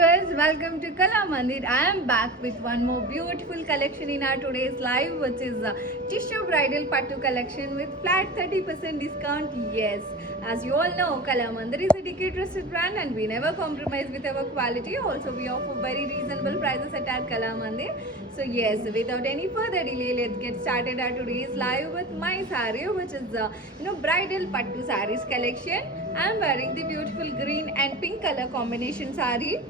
viewers, welcome to Kala Mandir. I am back with one more beautiful collection in our today's live, which is tissue bridal pattu collection with flat 30% discount. Yes, as you all know, Kala Mandir is a decade trusted brand and we never compromise with our quality. Also, we offer very reasonable prices at our Kala Mandir. So yes, without any further delay, let's get started our today's live with my saree, which is bridal pattu sarees collection. I am wearing the beautiful green and pink color combination saree.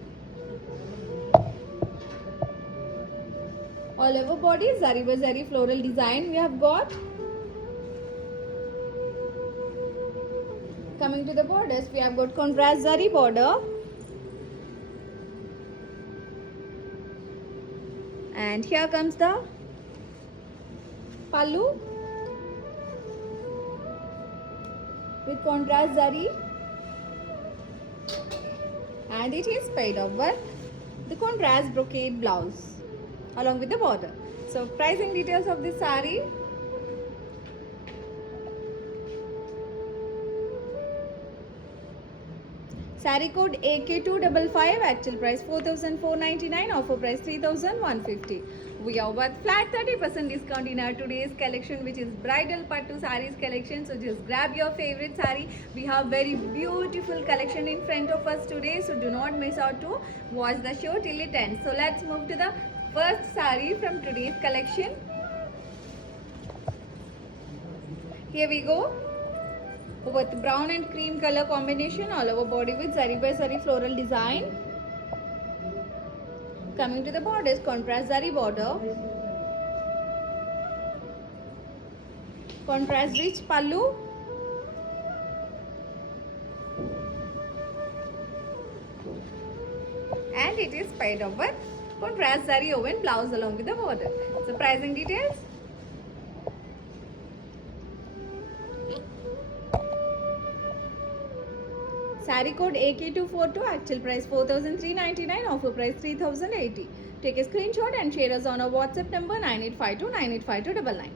All over body zari by zari floral design we have got. Coming to the borders, we have got contrast zari border. And here comes the pallu with contrast zari. And it is paid off with the contrast brocade blouse along with the border. So pricing details of this saree. Saree code AK255, actual price 4,499, offer price 3,150. We are with flat 30% discount in our today's collection, which is bridal pattu sarees collection. So just grab your favorite saree. We have very beautiful collection in front of us today, so do not miss out to watch the show till it ends. So let's move to the first saree from today's collection. Here we go. With brown and cream color combination, all over body with zari by zari floral design. Coming to the borders, contrast zari border, contrast rich pallu, and it is paired up with contrast zari woven blouse along with the border. So pricing details. Saree code AK242, actual price 4,399, offer price 3,080. Take a screenshot and share us on our WhatsApp number 9852985299.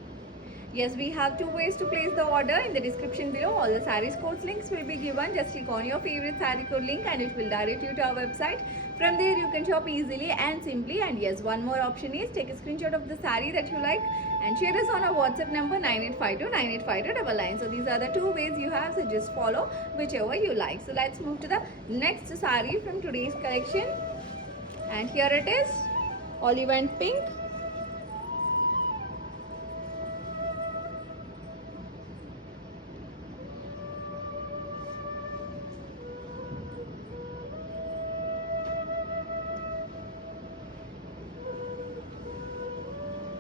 Yes, we have two ways to place the order. In the description below, all the sarees codes links will be given. Just click on your favorite saree code link and it will direct you to our website. From there, you can shop easily and simply. And yes, one more option is take a screenshot of the saree that you like and share us on our WhatsApp number 9852985299. So these are the two ways you have. So just follow whichever you like. So let's move to the next saree from today's collection. And here it is, olive and pink.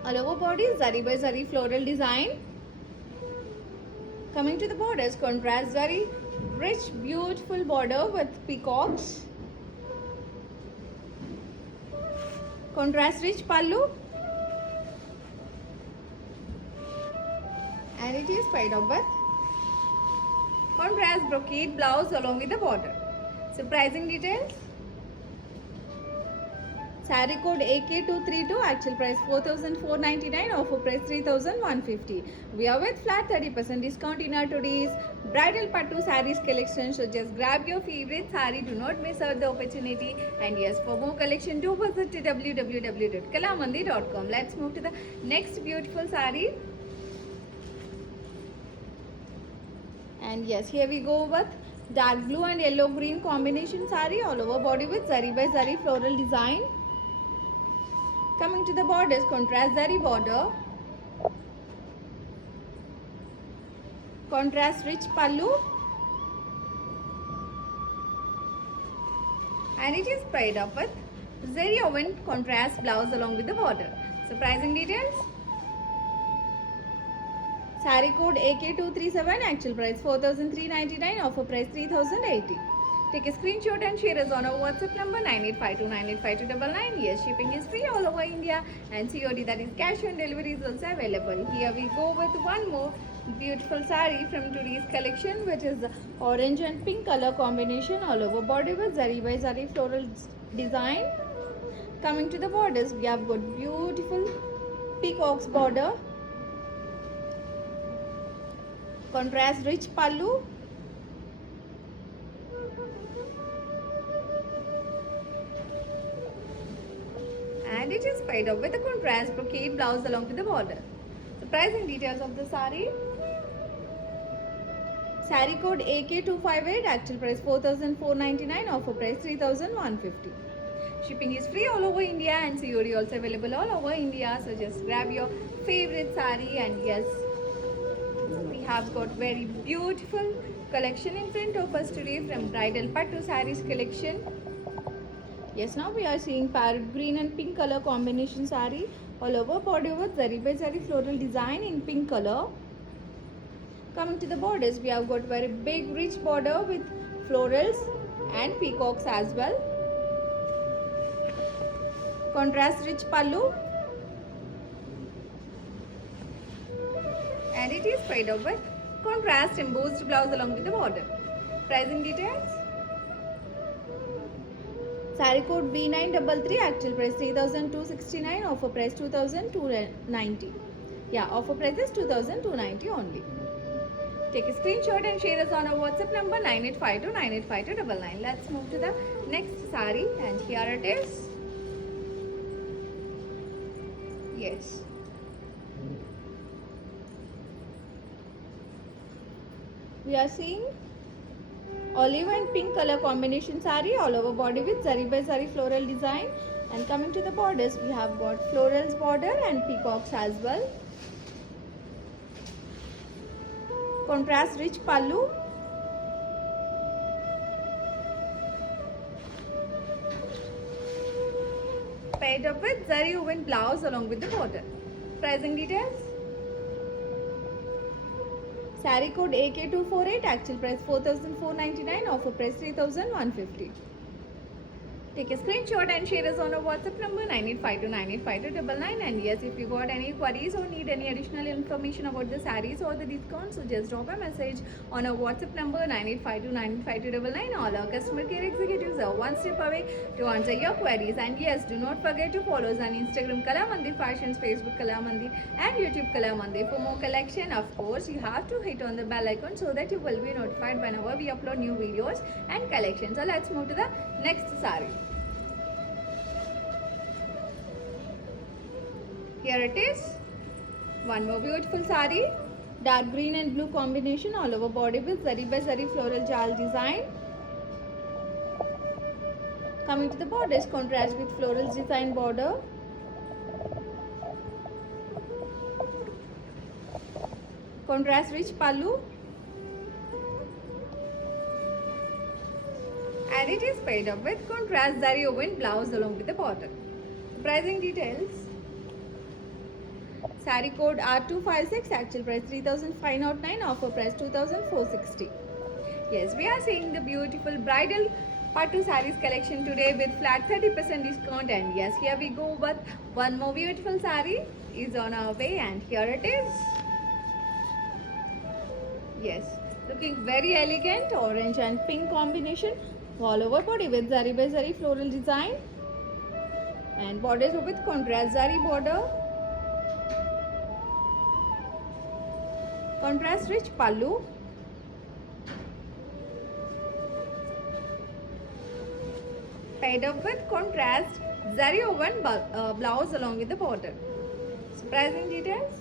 All over body zari by zari floral design. Coming to the borders, contrast zari, rich beautiful border with peacocks. Contrast rich pallu. And it is paired up with contrast brocade blouse along with the border. So pricing details. Saree code AK232, actual price 4,499, offer price 3,150. We are with flat 30% discount in our today's bridal pattu sarees collection. So just grab your favorite saree, do not miss out the opportunity. And yes, for more collection, do visit to www.kalamandir.com. Let's move to the next beautiful saree. And yes, here we go with dark blue and yellow green combination saree, all over body with zari by zari floral design. Coming to the borders, contrast zari border, contrast rich pallu, and it is paired up with zari woven contrast blouse along with the border. So pricing details. Saree code AK237, actual price 4,399, offer price 3,080. Take a screenshot and share us on our WhatsApp number 9852985299. Yes, shipping is free all over India and COD, that is cash on delivery, is also available. Here we go with one more beautiful saree from today's collection, which is orange and pink color combination, all over body with zari by zari floral design. Coming to the borders, we have got beautiful peacocks border, contrast rich pallu, paired up with a contrast brocade blouse along with the border. The pricing details of the saree. Saree code AK258, actual price 4,499, offer price 3,150. Shipping is free all over India and COD also available all over India. So just grab your favorite saree, and yes, we have got very beautiful collection in front of us today from Bridal Pattu Sarees collection. Yes, now we are seeing parrot green and pink color combination saree all over body with zari by zari floral design in pink color. Coming to the borders, we have got very big rich border with florals and peacocks as well. Contrast rich pallu, and it is paired up with contrast embossed blouse along with the border. Pricing details. Saree code B933, actual price 3,269, offer price 2,290. Yeah, offer price is 2,290 only. Take a screenshot and share us on our WhatsApp number 9852985299. Let's move to the next saree, and here it is. Yes. We are seeing olive and pink color combination saree all over body with zari by zari floral design, and coming to the borders, we have got florals border and peacocks as well. Contrast rich pallu, paired up with zari woven blouse along with the border. Pricing details. Saree code AK248, actual price 4,499, offer price 3,150. Take a screenshot and share us on our WhatsApp number 9852985299. And yes, if you got any queries or need any additional information about the sarees or the discounts, so just drop a message on our WhatsApp number 9852985299. All our customer care executives are one step away to answer your queries. And yes, do not forget to follow us on Instagram Kala Mandir Fashions, Facebook Kala Mandir, and YouTube Kala Mandir. For more collection, of course, you have to hit on the bell icon so that you will be notified whenever we upload new videos and collections. So let's move to the next saree. Here it is, one more beautiful saree, dark green and blue combination all over body with zari by zari floral jal design. Coming to the borders, contrast with floral design border. Contrast rich pallu, and it is paired up with contrast zari woven blouse along with the border. Pricing details. Saree code R256, actual price 3,509, offer price 2,460. Yes, we are seeing the beautiful bridal Pattu sarees collection today with flat 30% discount, and yes, here we go with one more beautiful saree is on our way, and here it is. Yes, looking very elegant, orange and pink combination all over body with zari by zari floral design, and borders with contrast zari border. Contrast rich pallu, paired up with contrast zari woven blouse along with the border. So pricing details.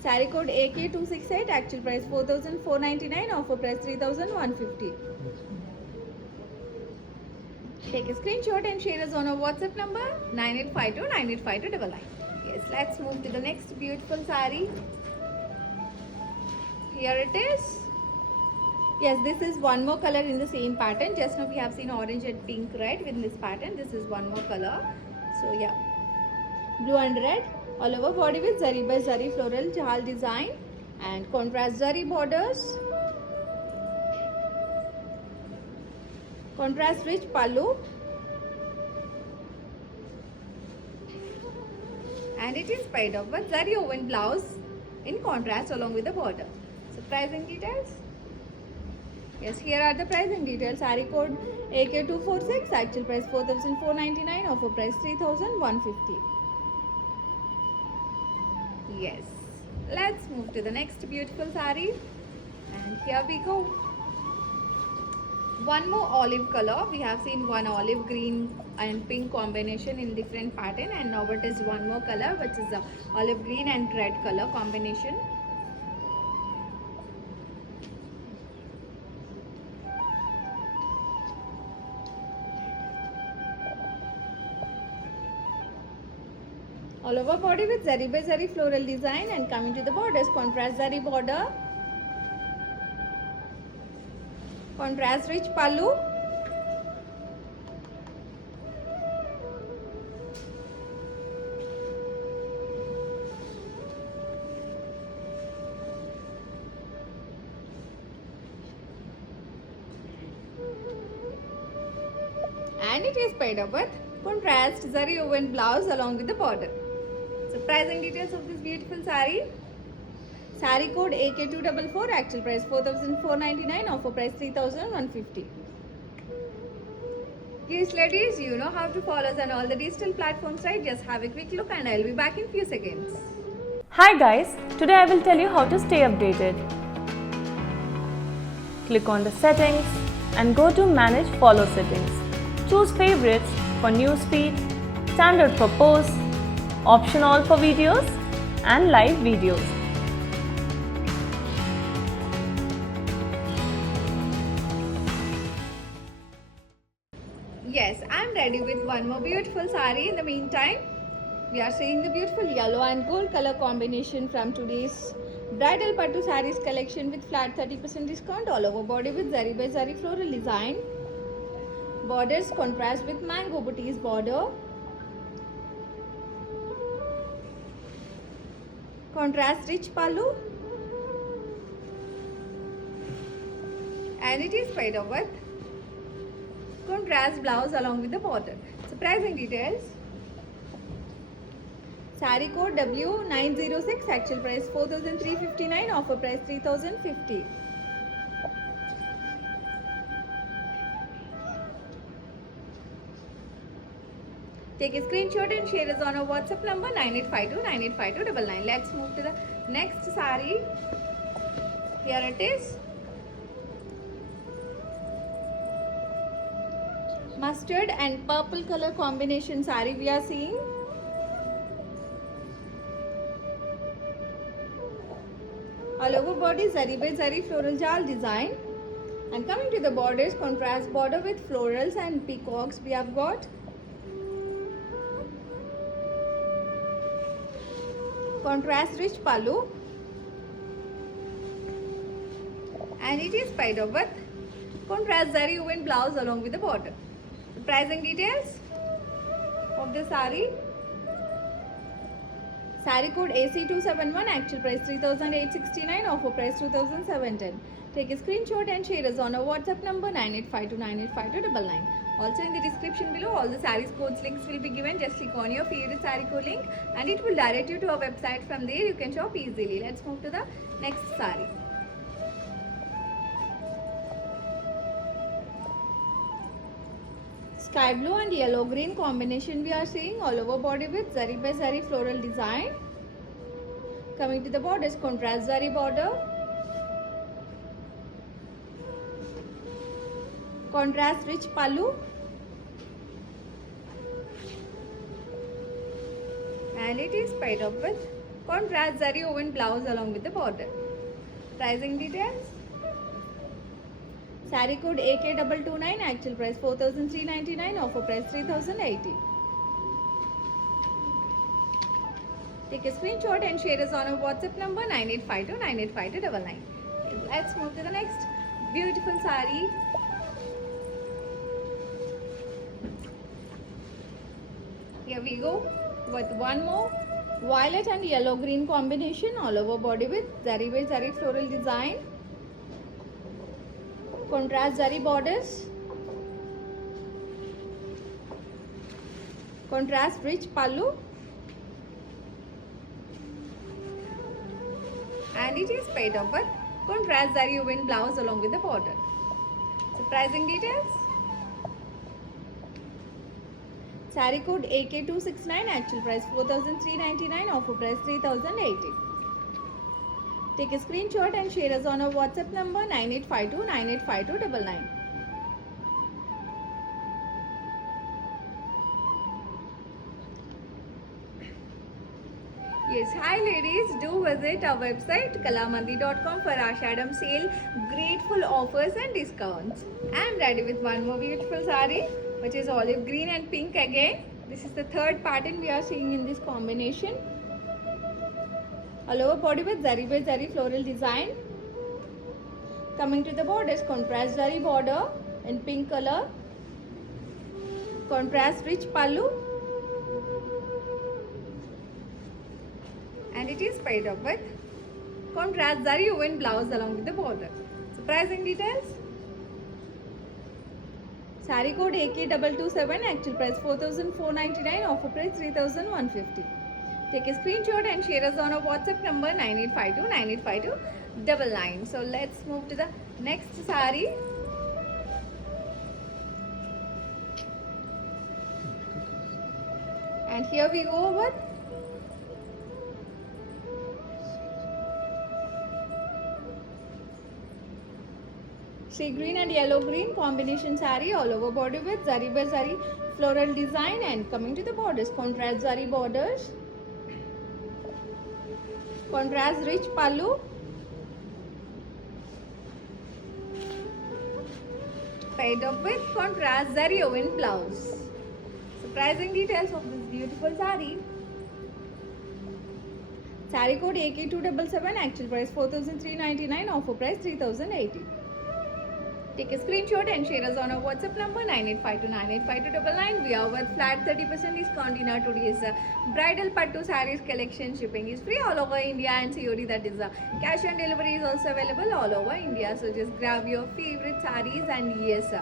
Saree code AK268, actual price 4,499, offer price 3,150. Take a screenshot and share us on our WhatsApp number 9852985299. Yes, let's move to the next beautiful saree. Here it is. Yes, this is one more color in the same pattern. Just now we have seen orange and pink, right? With this pattern, this is one more color. So yeah, blue and red all over body with zari by zari floral jal design and contrast zari borders. Contrast rich pallu, and it is paired up with zari woven blouse in contrast along with the border. So pricing details. Yes, here are the pricing details. Saree code AK246, actual price 4,499, offer price 3,150. Yes, let's move to the next beautiful saree, and here we go. One more olive color. We have seen one olive green and pink combination in different pattern, and now it is one more color which is the olive green and red color combination. All over body with zari by zari floral design, and coming to the borders, contrast zari border, contrast rich pallu, and it is paired up with contrast zari woven blouse along with the border. So pricing details of this beautiful saree. Saree code AK244, actual price 4,499, offer price 3,150. Yes ladies, you know how to follow us on all the digital platforms, right? Just have a quick look and I'll be back in few seconds. Hi guys, today I will tell you how to stay updated. Click on the settings and go to manage follow settings. Choose favorites for newsfeed, standard for posts, option all for videos and live videos. Yes, I'm ready with one more beautiful saree. In the meantime, we are seeing the beautiful yellow and gold color combination from today's bridal pattu sarees collection with flat 30% discount, all over body with zari by zari floral design. Borders contrast with mango booties border. Contrast rich pallu. And it is paired up with contrast blouse along with the border. So pricing details. Saree code W906, actual price 4,359, offer price 3,050. Take a screenshot and share us on our WhatsApp number 9852985299. Let's move to the next saree. Here it is. Mustard and purple color combination saree we are seeing. All over body zari by zari floral jal design, and coming to the borders, contrast border with florals and peacocks we have got. Contrast rich pallu, and it is paired up with contrast zari woven blouse along with the border. The pricing details of the saree. Saree code AC271, actual price 3,869, offer price 2,710. Take a screenshot and share us on our WhatsApp number 9852985299. Also in the description below, all the sarees codes links will be given. Just click on your favorite saree code link and it will direct you to our website. From there you can shop easily. Let's move to the next saree. Sky blue and yellow green combination we are seeing, all over body with zari by zari floral design. Coming to the borders, contrast zari border, contrast rich pallu, and it is paired up with contrast zari woven blouse along with the border. Pricing details. Saree code AK229, actual price 4,399, offer price 3,080. Take a screenshot and share us on our WhatsApp number 9852985299. Let's move to the next beautiful saree. Here we go with one more violet and yellow green combination, all over body with zari by zari floral design. Contrast zari borders, contrast rich pallu, and it is paired up with contrast zari woven blouse along with the border. So pricing details. Saree code AK269, actual price 4,399, offer price 3,080. Take a screenshot and share us on our WhatsApp number 9852985299. Yes, hi ladies, do visit our website kalamandi.com for Ashadam sale, great full offers and discounts. I am ready with one more beautiful saree, which is olive green and pink again. This is the third pattern we are seeing in this combination. All over body with zari by zari floral design. Coming to the borders, contrast zari border in pink color. Contrast rich pallu. And it is paired up with contrast zari woven blouse along with the border. So pricing details. Saree code AK227, actual price 4,499, offer price 3,150. Take a screenshot and share us on our WhatsApp number 9852985299. So let's move to the next saree. And here we go with sea green and yellow green combination saree, all over body with zari by zari floral design, and coming to the borders, contrast zari borders, contrast rich pallu, paired up with contrast zari woven blouse. So pricing details of this beautiful saree. Saree code AK277, actual price 4,399, offer price 3,080. Take a screenshot and share us on our WhatsApp number 9852985299. We are with flat 30% discount in our today's bridal pattu sarees collection. Shipping is free all over India and COD, that is cash on delivery, is also available all over India. So just grab your favorite sarees, and yes,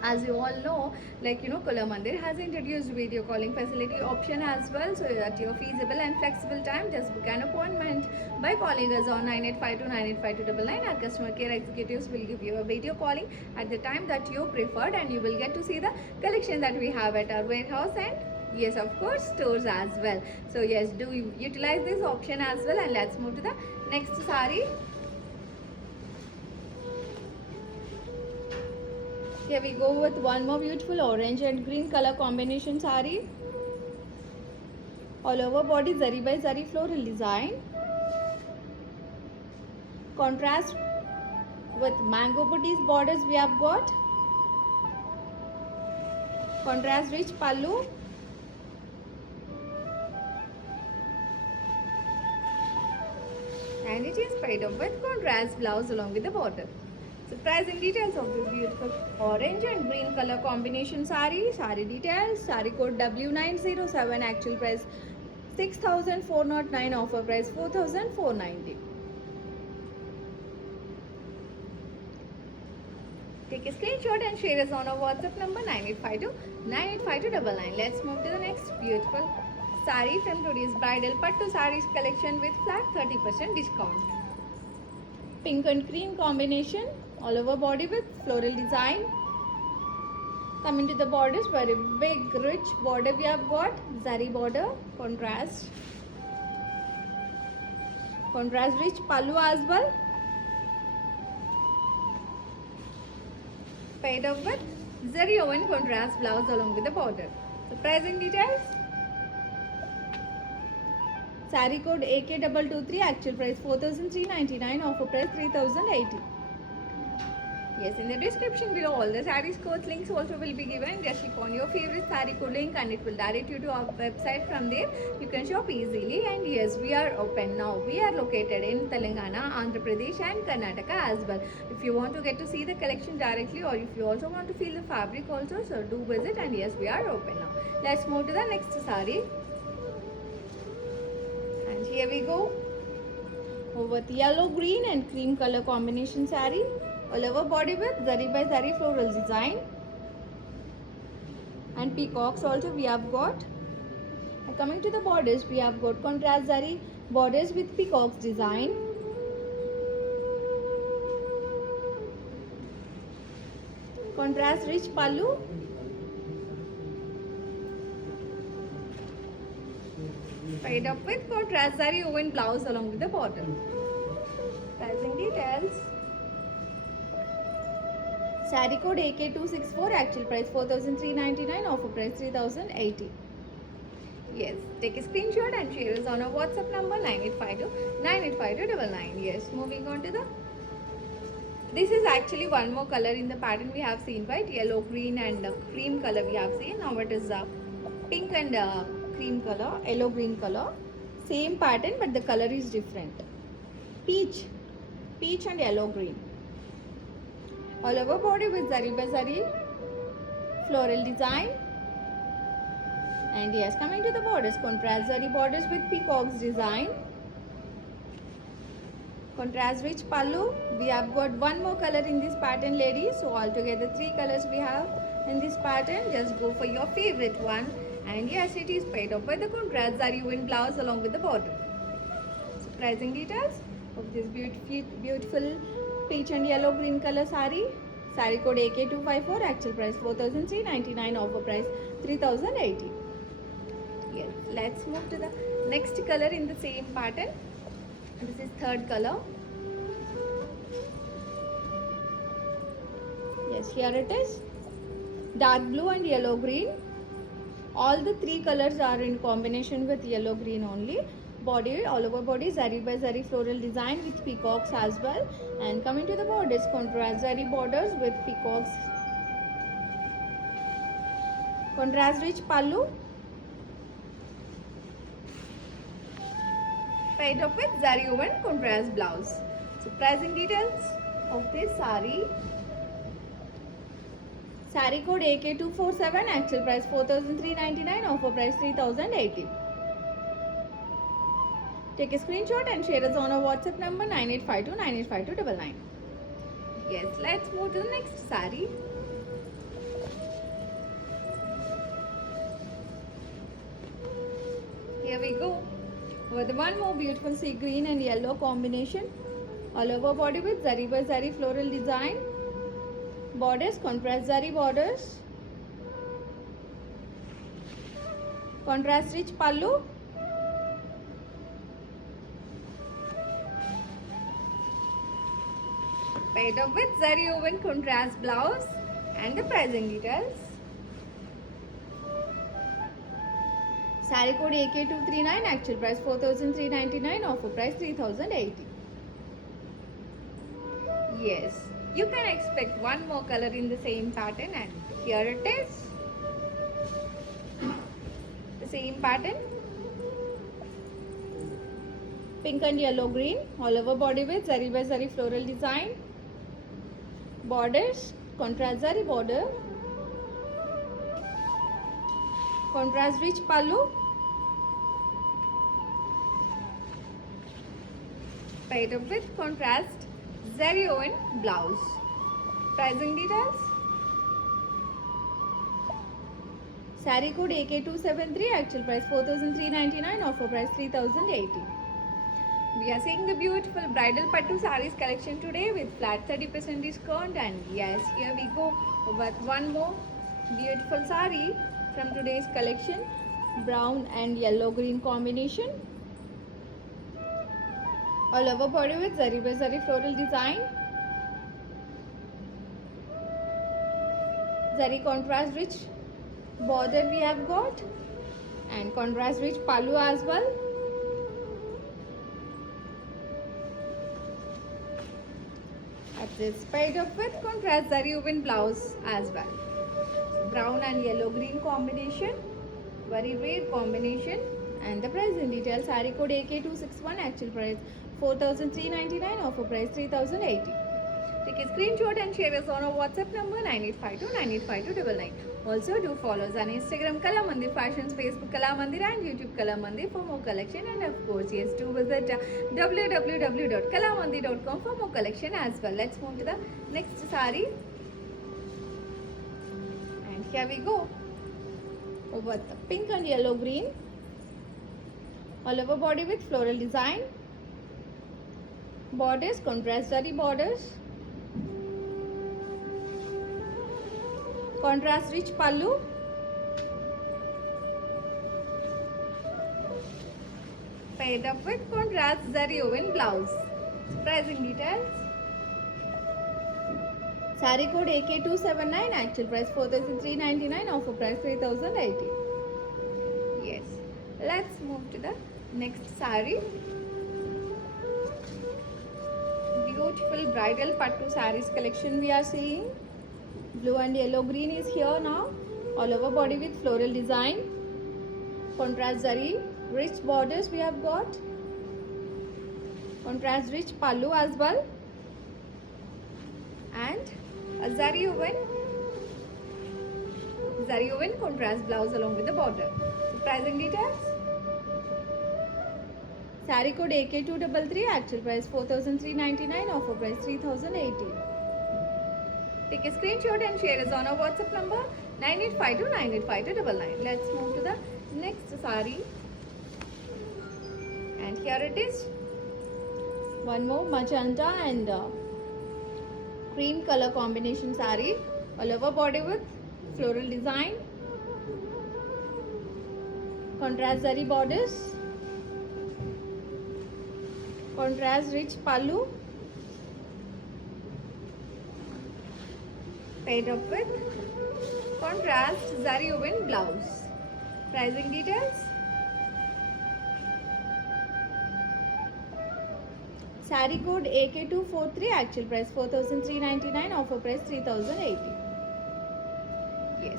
as you all know, Kula Mandir has introduced video calling facility option as well, so at your feasible and flexible time, just book an appointment by calling us on 9852985299. Our customer care executives will give you a video calling at the time that you preferred, and you will get to see the collection that we have at our warehouse and yes, of course, stores as well. So yes, do utilize this option as well. And let's move to the next saree. Here we go with one more beautiful orange and green color combination saree. All over body zari by zari floral design. Contrast with mango booties borders we have got. Contrast rich pallu. And it is paired up with contrast blouse along with the border. So pricing details of this beautiful orange and green color combination saree. Saree details. Saree code W907, actual price 6,409, offer price 4,490. Take a screenshot and share us on our WhatsApp number 9852985299. Let's move to the next beautiful saree from today's bridal pattu sarees collection with flat 30% discount. Pink and green combination, all over body with floral design. Coming to the borders, very big rich border we have got, zari border, contrast rich pallu as well, paired up with zari woven contrast blouse along with the border. So pricing details. Saree code AK223, actual price 4,399, offer price 3,080. Yes, in the description below, all the sarees codes links also will be given. Just click on your favorite saree code link and it will direct you to our website. From there, you can shop easily. And yes, we are open now. We are located in Telangana, Andhra Pradesh and Karnataka as well. If you want to get to see the collection directly, or if you also want to feel the fabric also, so do visit. And yes, we are open now. Let's move to the next saree. And here we go with yellow, green and cream color combination saree. All over body with zari by zari floral design. And peacocks also we have got. And coming to the borders, we have got contrast zari borders with peacocks design. Contrast rich pallu. Paired up with contrast zari woven blouse along with the border. Pricing details. Saree code AK264, actual price 4,399, offer price 3,080. Yes, take a screenshot and share us on our WhatsApp number 9852 Yes, moving on to the. This is actually one more color in the pattern we have seen, right? Yellow, green, and cream color we have seen. Now it is pink and cream color, yellow, green color. Same pattern, but the color is different. Peach, peach and yellow, green. All over body with zari by zari floral design. And yes, coming to the borders, contrast zari borders with peacocks design. Contrast rich pallu. We have got one more color in this pattern, ladies. So altogether 3 colors we have in this pattern. Just go for your favorite one. And yes, it is paid off by the contrast zari woven blouse along with the border. So pricing details of this beautiful peach and yellow green color sari. Sari code AK254. Actual price 4,399. Offer price 3,080. Yes, let's move to the next color in the same pattern. This is third color. Yes, here it is. Dark blue and yellow green. All the 3 colors are in combination with yellow green only. Body, all over body, zari by zari floral design with peacocks as well. And coming to the borders, contrast zari borders with peacocks. Contrast rich pallu. Paid up with zari woven contrast blouse. So pricing details of this sari. Sari code AK247. Actual price 4,399. Offer price 3,080. Take a screenshot and share us on our WhatsApp number 9852 Yes, let's move to the next sari. Here we go. With one more beautiful sea green and yellow combination. All over body with zari by zari floral design. Borders, contrast zari borders. Contrast rich pallu. Paired up with zari woven contrast blouse. And the pricing details. Sari code AK239. Actual price 4,399. Offer price 3,080. Yes, you can expect one more color in the same pattern, and here it is. The same pattern. Pink and yellow green. All over body with zari by zari floral design. Borders, contrast zari border. Contrast rich pallu. Paired up with contrast zari woven blouse. Pricing details. Sari code AK273. Actual price 4,399. Offer price 3,080. We are seeing the beautiful bridal pattu sarees collection today with flat 30% discount. And yes, here we go with one more beautiful saree from today's collection. Brown and yellow green combination. All over body with zari by zari floral design. Zari contrast rich border we have got. And contrast rich pallu as well. This paired up with contrast zari woven blouse as well. Brown and yellow green combination. Very rare combination. And the price in detail. Sari code AK261. Actual price 4,399. Offer price 3,080. Take a screenshot and share us on our WhatsApp number 9852 Also do follow us on Instagram Kala Mandir Fashions, Facebook Kala Mandir and YouTube Kala Mandir for more collection. And of course, yes, do visit www.kalamandir.com for more collection as well. Let's move to the next sari. And here we go. Over the pink and yellow green. All over body with floral design. Borders, contrast zari borders. Contrast rich pallu. Paired up with contrast zari woven blouse. Pricing details. Sari code AK279. Actual price 4,399. Offer price 3,080. Yes. Let's move to the next sari. Beautiful bridal pattu sarees collection we are seeing. Blue and yellow green is here now. All over body with floral design. Contrast zari, rich borders we have got. Contrast rich pallu as well. And a zari woven contrast blouse along with the border. Pricing details. Saree code AK233, actual price 4,399, offer price 3,080. Take a screenshot and share us on our WhatsApp number 9852985299. Let's move to the next saree. And here it is. One more magenta and cream color combination saree. All over body with floral design. Contrast zari borders. Contrast rich pallu. Paired up with contrast zari woven blouse. Pricing details. Saree code AK243, actual price 4,399, offer price 3,080. Yes.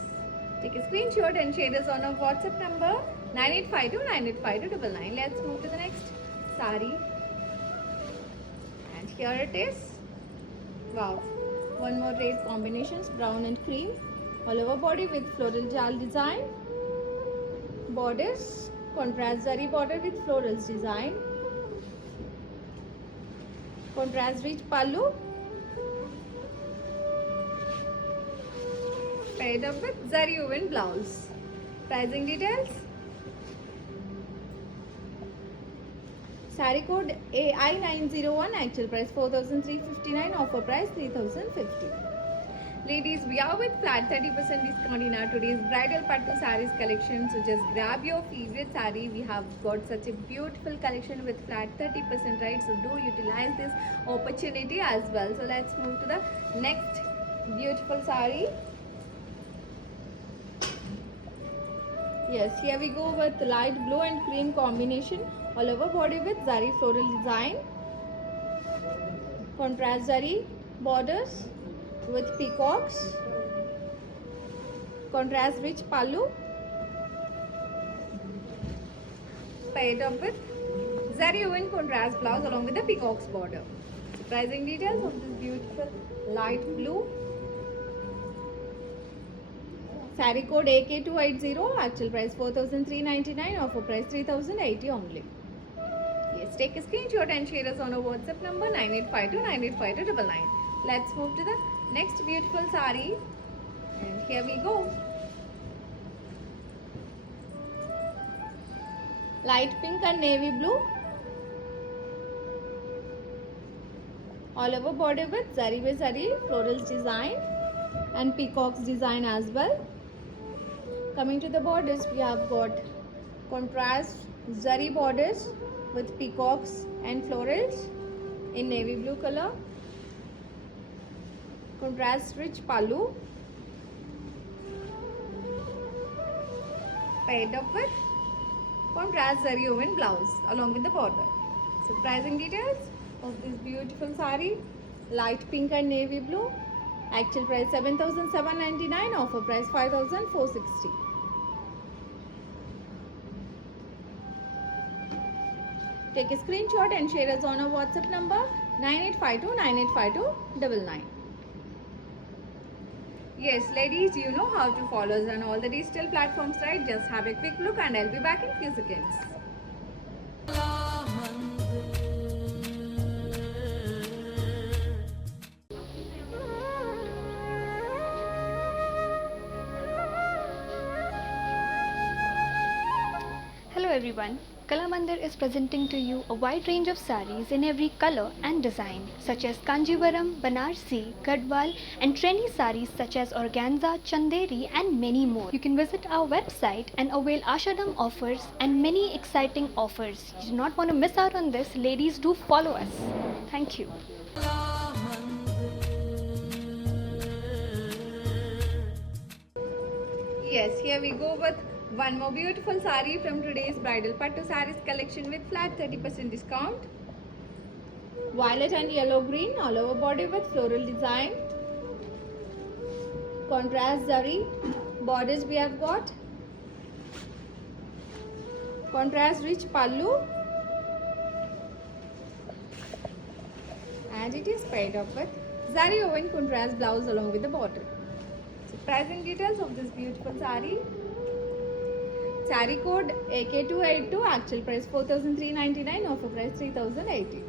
Take a screenshot and share us on our WhatsApp number 9852985299. Let's move to the next saree. And here it is. Wow. One more red combinations, brown and cream. All over body with floral jal design. Borders, contrast zari border with florals design. Contrast rich pallu. Paired up with zari woven blouse. Pricing details. Saree code AI901, actual price 4,359, offer price 3,050. Ladies, we are with flat 30% discount in our today's bridal pattu sarees collection. So just grab your favorite saree. We have got such a beautiful collection with flat 30%, right? So do utilize this opportunity as well. So let's move to the next beautiful saree. Yes, here we go with light blue and cream combination. All over body with zari floral design. Contrast zari borders with peacocks. Contrast rich pallu. Paired up with zari woven contrast blouse along with the peacocks border. Pricing details of this beautiful light blue. Saree code AK280, actual price 4,399, offer price 3,080 only. Yes, take a screenshot and share us on our WhatsApp number 9852985299. Let's move to the next beautiful saree. And here we go. Light pink and navy blue. All over body with zari by zari florals design and peacocks design as well. Coming to the borders, we have got contrast zari borders with peacocks and florals in navy blue color. Contrast rich pallu. Paired up with contrast zari woven blouse along with the border. So pricing details of this beautiful saree, light pink and navy blue. Actual price 7,799, offer price 5,460. Take a screenshot and share us on our WhatsApp number 9852985299. Yes, ladies, you know how to follow us on all the digital platforms, right? Just have a quick look and I'll be back in a few seconds. Hello everyone, Kalamandir is presenting to you a wide range of sarees in every color and design such as Kanjivaram, Banarsi, Gadwal and trendy sarees such as organza, chanderi and many more. You can visit our website and avail Ashadam offers and many exciting offers. You do not want to miss out on this. Ladies, do follow us. Thank you. Yes, here we go with One more beautiful sari from today's bridal pattu sarees collection with flat 30% discount. Violet and yellow green all over body with floral design. Contrast zari borders we have got. Contrast rich pallu. And it is paired up with zari woven contrast blouse along with the border. So pricing details of this beautiful sari. Sari code AK282, actual price 4,399, offer price 3,080.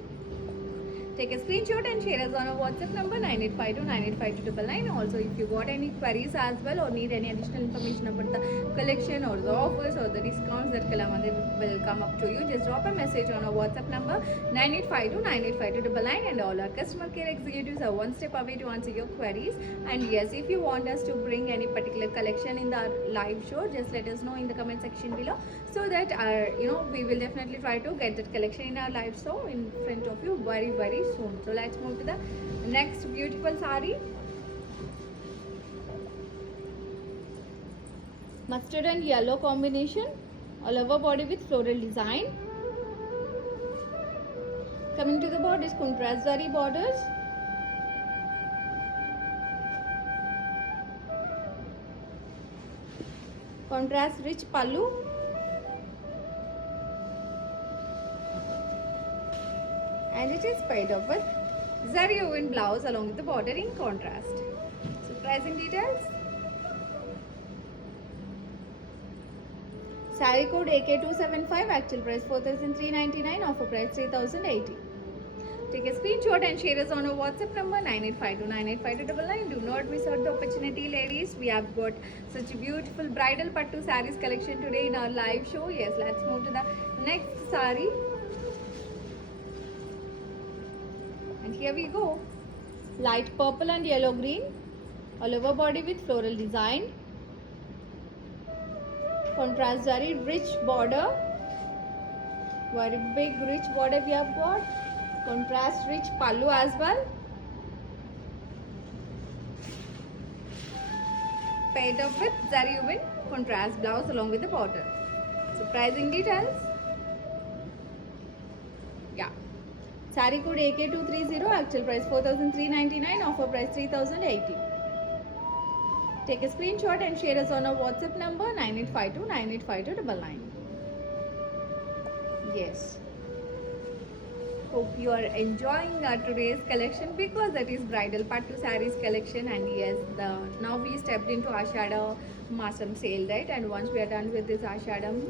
Take a screenshot and share us on our WhatsApp number 9852985299. Also, if you got any queries as well or need any additional information about the collection or the offers or the discounts that Kalamandir will come up to you, just drop a message on our WhatsApp number 9852985299, and all our customer care executives are one step away to answer your queries. And yes, if you want us to bring any particular collection in the live show, just let us know in the comment section below, so that we will definitely try to get that collection in our live show in front of you very soon. So let's move to the next beautiful sari. Mustard and yellow combination all over body with floral design. Coming to the borders, contrast zari borders. Contrast rich pallu. And it is paired up with zari woven blouse along with the border in contrast. So pricing details. Sari code AK275, actual price 4,399, offer price 3,080. Take a screenshot and share us on our WhatsApp number 9852985299. Do not miss out the opportunity, ladies. We have got such a beautiful bridal pattu sarees collection today in our live show. Yes, let's move to the next sari. And here we go. Light purple and yellow green all over body with floral design. Contrast zari rich border. Very big rich border we have got. Contrast rich pallu as well. Paired up with zari woven contrast blouse along with the border. So pricing details. Yeah. Sari code AK230, actual price 4,399, offer price 3,080. Take a screenshot and share us on our WhatsApp number 9852985299. Yes. Hope you are enjoying today's collection, because that is bridal pattu sarees collection. And yes, now we stepped into Ashada Masam sale, right? And once we are done with this Ashadam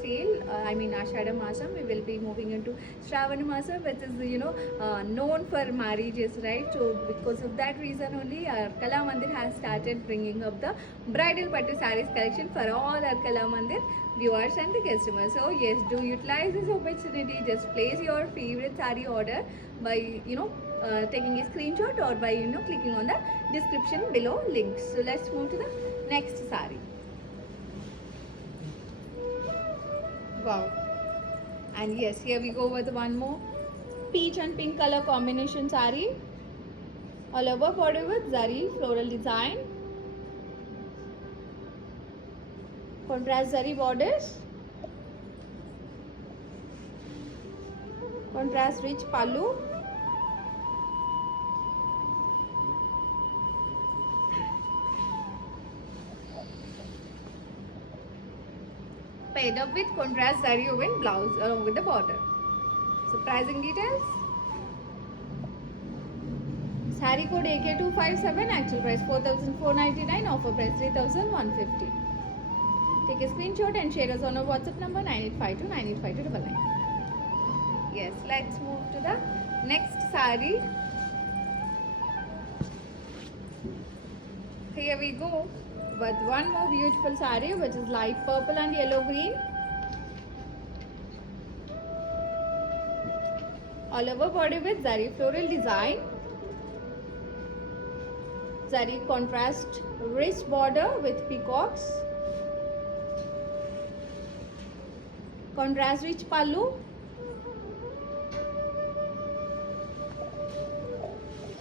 sale, Ashada Masam, we will be moving into Shravana Masam, which is known for marriages, right? So because of that reason only, our Kala Mandir has started bringing up the bridal pattu sarees collection for all our Kala Mandir viewers and the customers. So yes, do utilize this opportunity. Just place your favorite saree order by taking a screenshot or by clicking on the description below links. So let's move to the next saree. Wow. And yes, here we go with one more peach and pink color combination saree all over body with zari floral design. Contrast zari borders. Contrast rich pallu. Paired up with contrast zari woven blouse along with the border. So pricing details. Sari code AK257, actual price 4,499, offer price 3,150. Take a screenshot and share us on our WhatsApp number 9852985299. Yes, let's move to the next sari. Here we go with one more beautiful sari, which is light purple and yellow green. All over body with zari floral design. Zari contrast rich border with peacocks. Contrast rich pallu.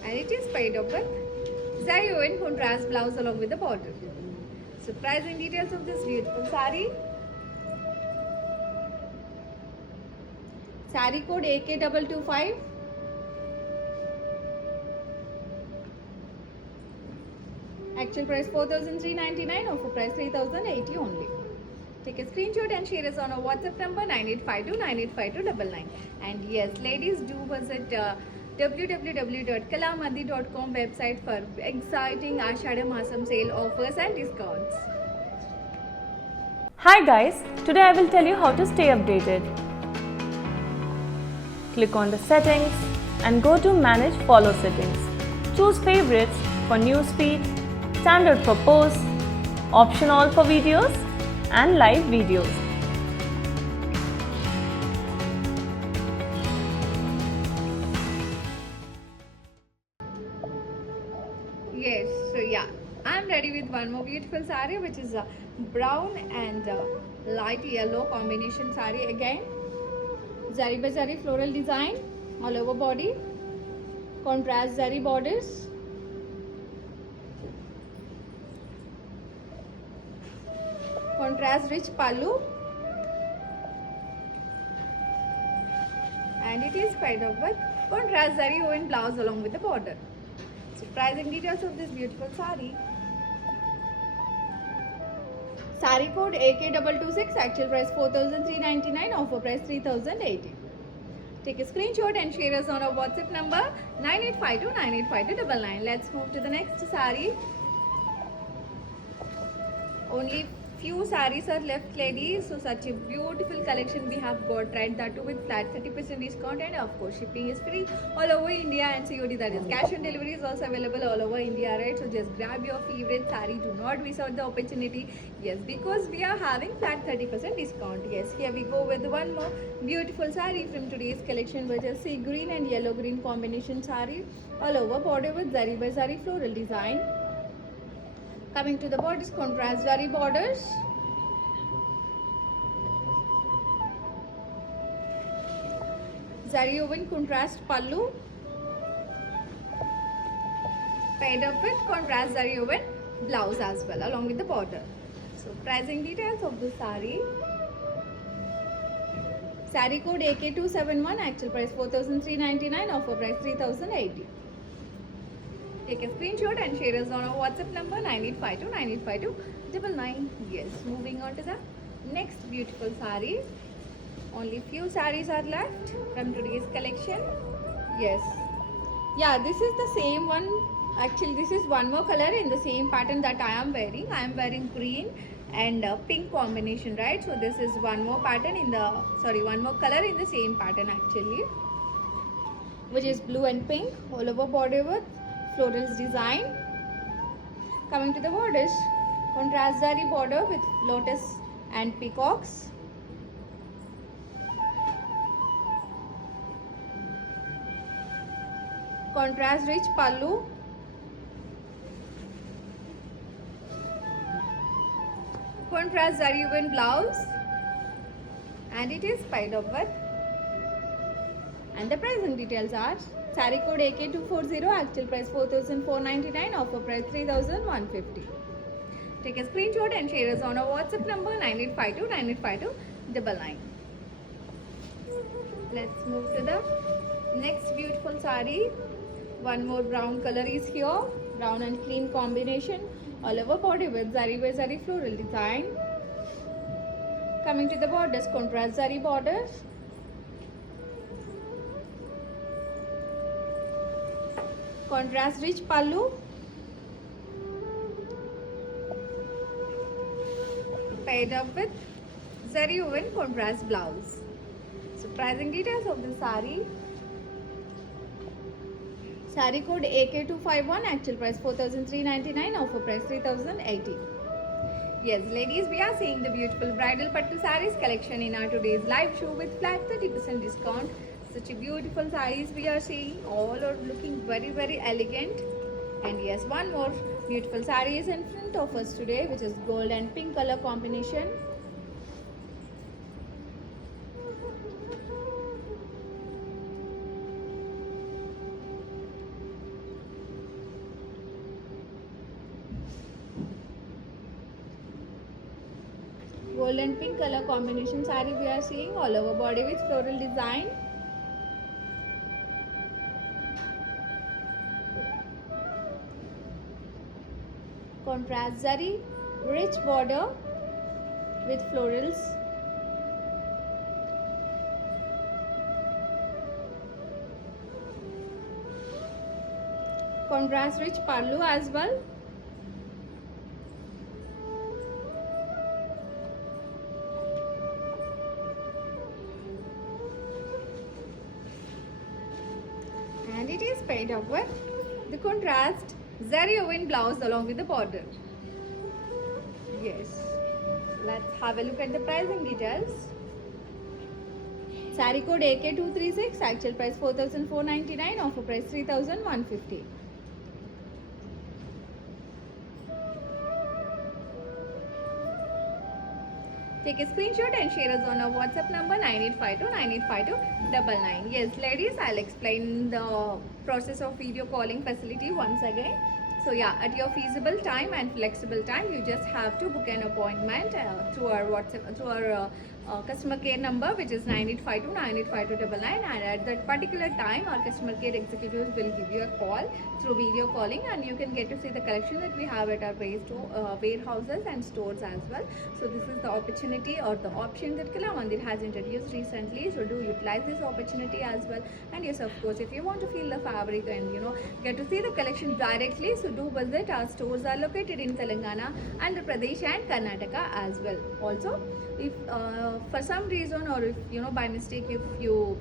And it is paired up with zari woven contrast blouse along with the border. So So pricing details of this beautiful saree. Saree code AK225. Actual price 4,399, offer price 3,080 only. Take a screenshot and share us on our WhatsApp number 9852985299. And yes, ladies, do visit www.kalamandi.com website for exciting Ashada Masam sale offers and discounts. Hi guys, today I will tell you how to stay updated. Click on the settings and go to manage follow settings. Choose favorites for newsfeed, standard for posts, option all for videos and live videos. Yes, so yeah, I'm ready with one more beautiful saree, which is a brown and light yellow combination saree again. Zari by zari floral design all over body, contrast zari borders, contrast rich pallu, and it is paired up with contrast zari woven blouse along with the border. So pricing details of this beautiful saree. Saree code AK226, actual price 4,399, offer price 3,080. Take a screenshot and share us on our WhatsApp number 9852985299. Let's move to the next saree. Only few sarees are left, ladies. So such a beautiful collection we have got, right? That too with flat 30% discount, and of course shipping is free all over India, and COD, that is cash on delivery, is also available all over India, right? So just grab your favorite saree. Do not miss out the opportunity. Yes, because we are having flat 30% discount. Yes, here we go with one more beautiful saree from today's collection, which is sea green and yellow green combination saree all over border with zari by zari floral design. Coming to the borders, contrast zari borders, zari woven contrast pallu, paired up with contrast zari woven blouse as well along with the border. So pricing details of the saree. Saree code AK271, actual price 4,399, offer price 3,080. Take a screenshot and share us on our WhatsApp number 9852985299. Yes, moving on to the next beautiful saree. Only few sarees are left from today's collection. Yes, yeah, this is the same one. Actually, this is one more color in the same pattern that I am wearing. I am wearing green and pink combination, right? So this is one more pattern in the, one more color in the same pattern actually, which is blue and pink all over body with florals design. Coming to the borders, contrast zari border with lotus and peacocks. Contrast rich pallu. Contrast zari woven blouse, and it is paired up with. And the pricing details are: saree code AK240, actual price 4,499, offer price 3,150. Take a screenshot and share us on our WhatsApp number 9852985299. Let's move to the next beautiful saree. One more brown color is here, brown and cream combination all over body with zari by zari floral design. Coming to the borders, contrast zari borders, contrast rich pallu, paired up with zari woven contrast blouse. So pricing details of the saree. Saree code AK251, actual price 4,399, offer price 3,080. Yes, ladies, we are seeing the beautiful bridal pattu sarees collection in our today's live show with flat 30% discount. Such a beautiful sarees we are seeing, all are looking very, very elegant. And yes, one more beautiful saree is in front of us today, which is gold and pink color combination. gold and pink color combination saree we are seeing, all over body with floral design. Contrast zari, rich border with florals. Contrast rich pallu as well. And it is paired up with the contrast zari woven blouse along with the border. Yes. Let's have a look at the pricing details. Saree code AK236, actual price 4,499, offer price 3,150. Take a screenshot and share us on our WhatsApp number 9852985299. Yes, ladies, I'll explain the process of video calling facility once again. So yeah, at your feasible time and flexible time, you just have to book an appointment through our WhatsApp, through our customer care number, which is 9852985299, and at that particular time our customer care executives will give you a call through video calling, and you can get to see the collection that we have at our warehouses and stores as well. So this is the opportunity or the option that Kalamandir has introduced recently, so do utilize this opportunity as well. And yes, of course, if you want to feel the fabric and get to see the collection directly, so do visit. Our stores are located in Telangana, Andhra Pradesh and Karnataka as well. Also, if for some reason, or if by mistake, if you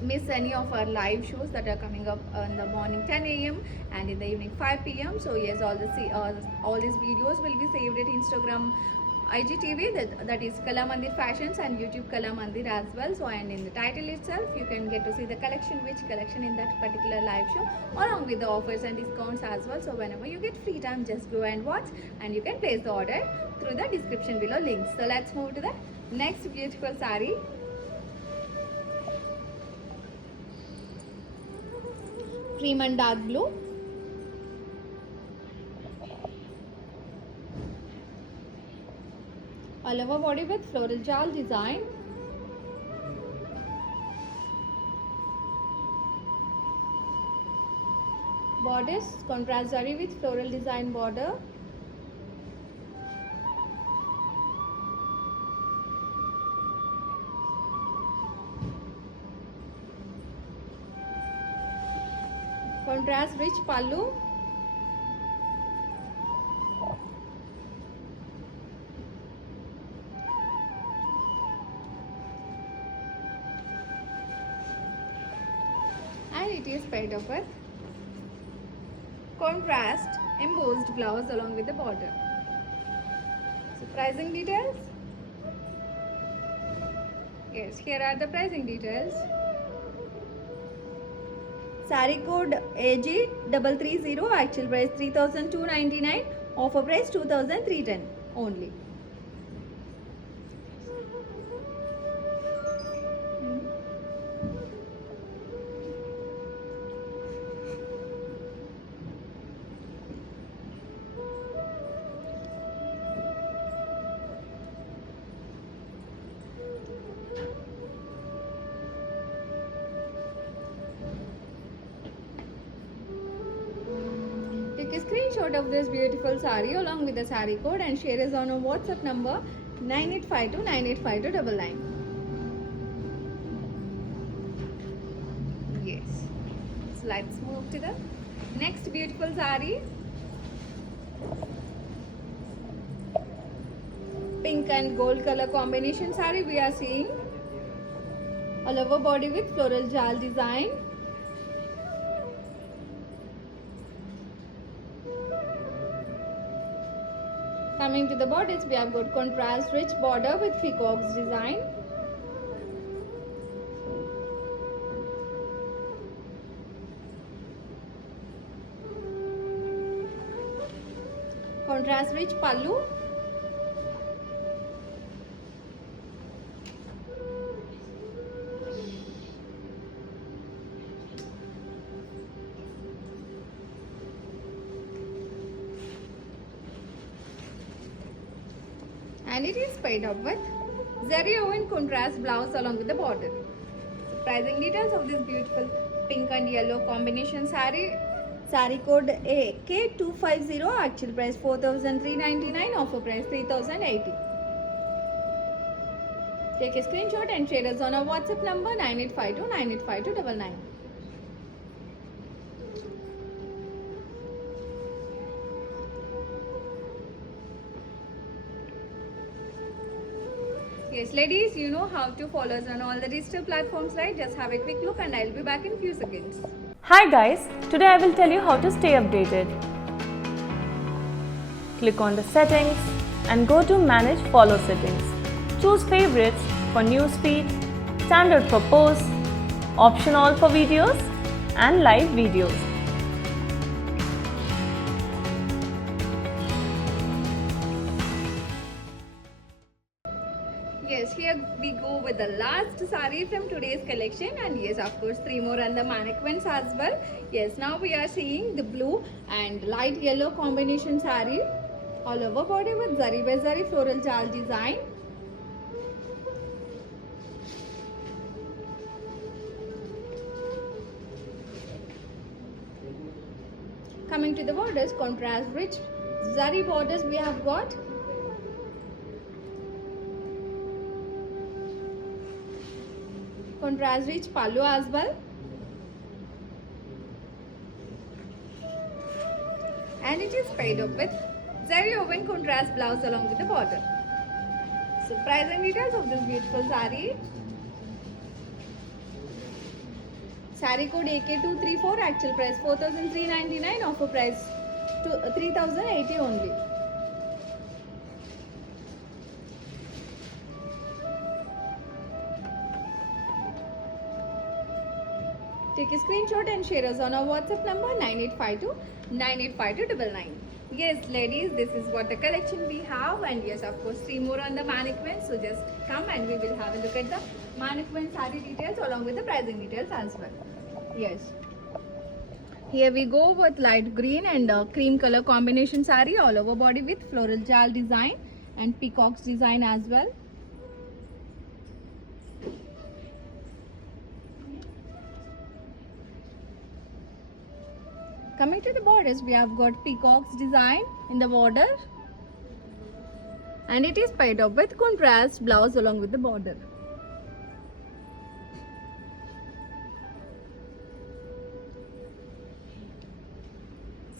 miss any of our live shows that are coming up in the morning 10 a.m. and in the evening 5 p.m. so yes, all these videos will be saved at Instagram IGTV, that is Kalamandir Fashions, and YouTube Kalamandir as well. So, and in the title itself you can get to see the collection, which collection in that particular live show, along with the offers and discounts as well. So whenever you get free time, just go and watch, and you can place the order through the description below links. So let's move to the next beautiful saree. Cream and dark blue. All over body with floral jal design. Bodice contrast zari with floral design border. Contrast rich pallu. And it is paired up with contrast embossed blouse along with the border. So pricing details. Yes, here are the pricing details. Saree code AG330, actual price 3,299, offer price 2,310 only. Take a screenshot of this beautiful saree along with the saree code and share us on our WhatsApp number 9852985299. Yes. So let's move to the next beautiful saree. Pink and gold color combination saree we are seeing. All over body with floral jal design. Coming to the bodice, we have got contrast rich border with peacocks design. Contrast rich pallu. and it is paired up with zari woven contrast blouse along with the border. Pricing details of this beautiful pink and yellow combination saree. Saree code AK250, actual price 4,399, offer price 3,080. Take a screenshot and share us on our WhatsApp number 9852 985299. Yes, ladies, you know how to follow us on all the digital platforms, right? Just have a quick look and I'll be back in few seconds. Hi guys, today I will tell you how to stay updated. Click on the settings and go to manage follow settings. Choose favorites for newsfeed, standard for posts, option all for videos and live videos. Yes, here we go with the last saree from today's collection, and yes, of course, 3 more on the mannequins as well. Yes, now we are seeing the blue and light yellow combination saree all over body with zari by zari floral jal design. Coming to the borders, contrast rich zari borders we have got. Contrast rich pallu as well, and it is paired up with zari woven contrast blouse along with the border. So price and details of this beautiful saree. Saree code AK234, actual price 4,399, offer price 3,080 only. Take a screenshot and share us on our WhatsApp number 9852 985299. Yes, ladies, this is what the collection we have, and yes, of course, 3 more on the mannequin. So just come and we will have a look at the mannequin saree details along with the pricing details as well. Yes. Here we go with light green and cream color combination saree all over body with floral jal design and peacocks design as well. Coming to the borders, we have got peacocks design in the border, and it is paired up with contrast blouse along with the border.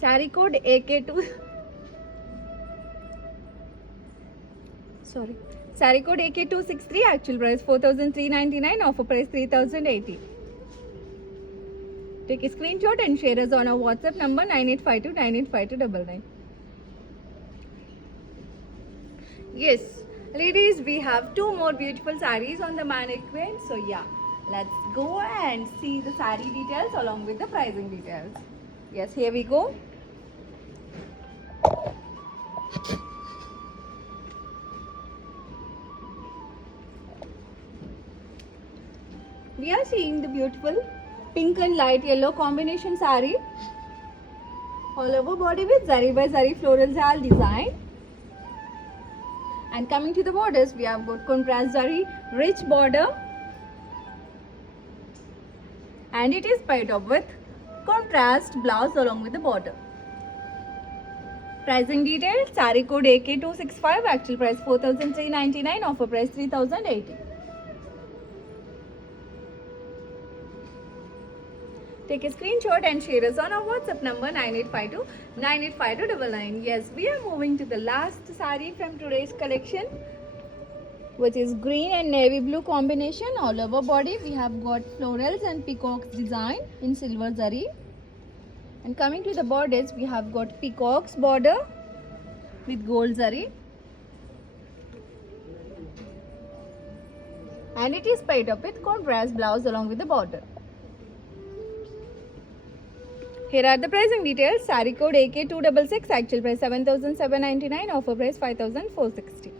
Saree code Saree code AK263, actual price 4,399, offer price 3,080. Take a screenshot and share us on our WhatsApp number 9852 985299. Yes, ladies, we have 2 more beautiful sarees on the mannequin. So yeah, let's go and see the saree details along with the pricing details. Yes, here we go. We are seeing the beautiful pink and light yellow combination saree all over body with zari by zari floral jal design, and coming to the borders, we have got contrast zari rich border, and it is paired up with contrast blouse along with the border. Pricing details, saree code AK265, actual price 4,399, offer price 3,080. Take a screenshot and share us on our WhatsApp number 9852 985299. Yes, we are moving to the last saree from today's collection, which is green and navy blue combination all over body. We have got florals and peacocks design in silver zari, and coming to the borders, we have got peacocks border with gold zari, and it is paired up with contrast blouse along with the border. Here are the pricing details. Saree code AK266, actual price 7,799, offer price 5,460.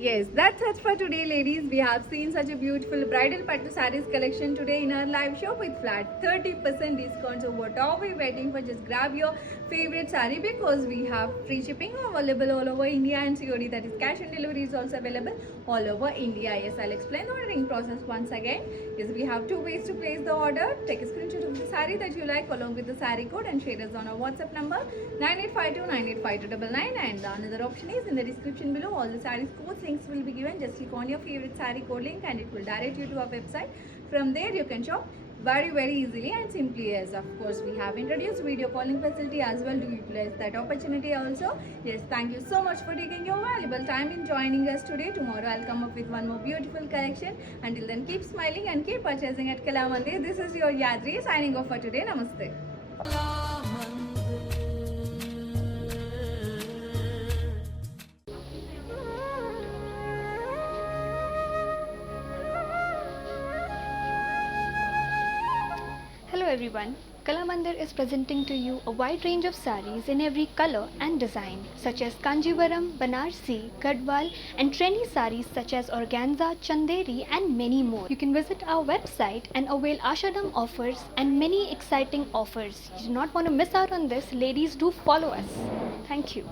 Yes, that's it for today, ladies. We have seen such a beautiful bridal pattu sarees collection today in our live shop with flat 30% discount. So what are we waiting for? Just grab your favorite saree because we have free shipping available all over India and COD, that is cash on delivery, is also available all over India. Yes, I'll explain the ordering process once again. Yes, we have two ways to place the order. Take a screenshot of the saree that you like along with the saree code and share us on our WhatsApp number 9852985299, and the another option is in the description below. All the sarees codes links will be given. Just click on your favorite saree code link and it will direct you to our website. From there you can shop very easily and simply. As of course we have introduced video calling facility as well. Do utilize that opportunity also. Yes, thank you so much for taking your valuable time in joining us today. Tomorrow I'll come up with one more beautiful collection. Until then, keep smiling and keep purchasing at Kalamandir. This is your Yadri signing off for today. Namaste. Hello everyone. Kalamandir is presenting to you a wide range of sarees in every color and design, such as Kanjivaram, Banarsi, Gadwal, and trendy sarees such as organza, chanderi, and many more. You can visit our website and avail Ashadam offers and many exciting offers. You do not want to miss out on this. Ladies, do follow us. Thank you.